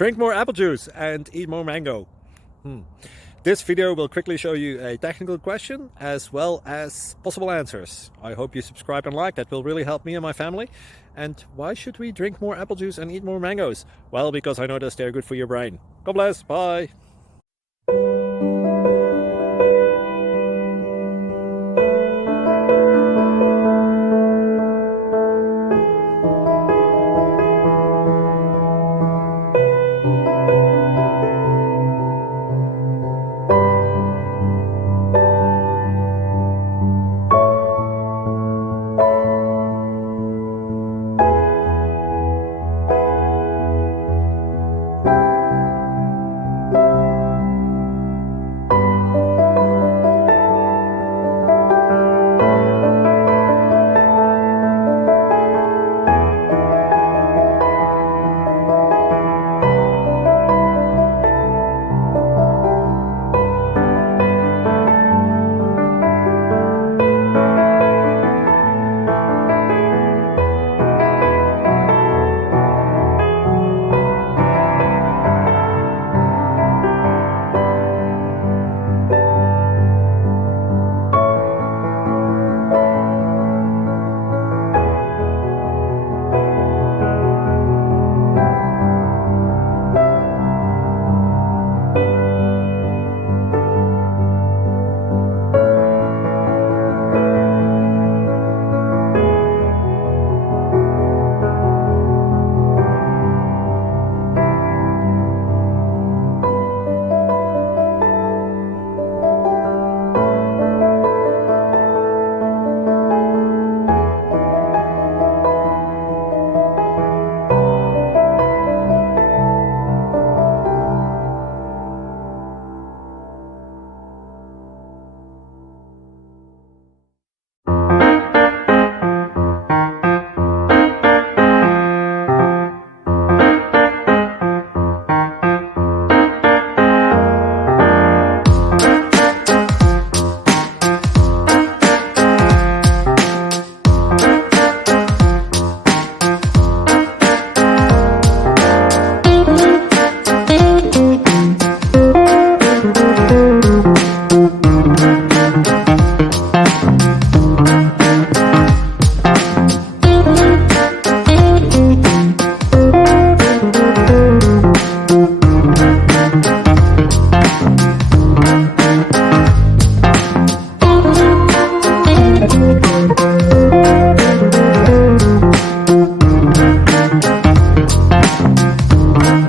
Drink more apple juice and eat more mango. This video will quickly show you a technical question as well as possible answers. I hope you subscribe and like, that will really help me and my family. And why should we drink more apple juice and eat more mangoes? Well, because I noticed they're good for your brain. God bless, bye!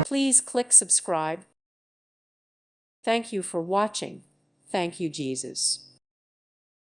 Please click subscribe. Thank you for watching. Thank you, Jesus.